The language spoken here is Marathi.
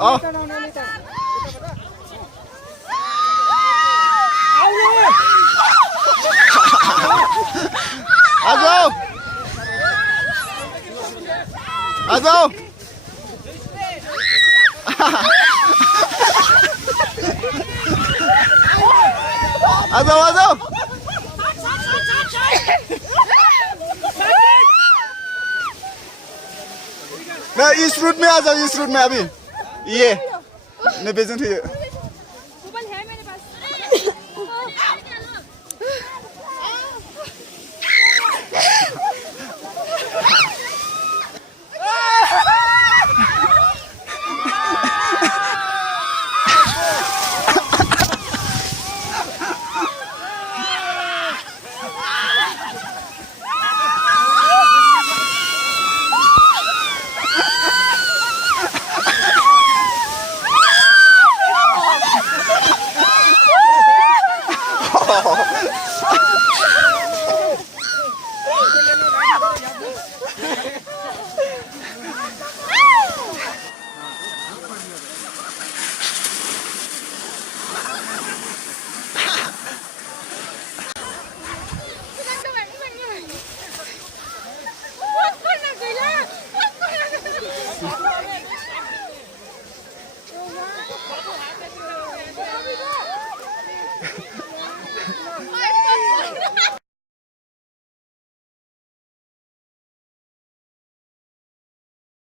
आओ आ जाओ आ जाओ आ जाओ आ जाओ ना इस रूट में आ जाओ इस रूट में अभी ये नहीं बेचन थी कूपन है मेरे पास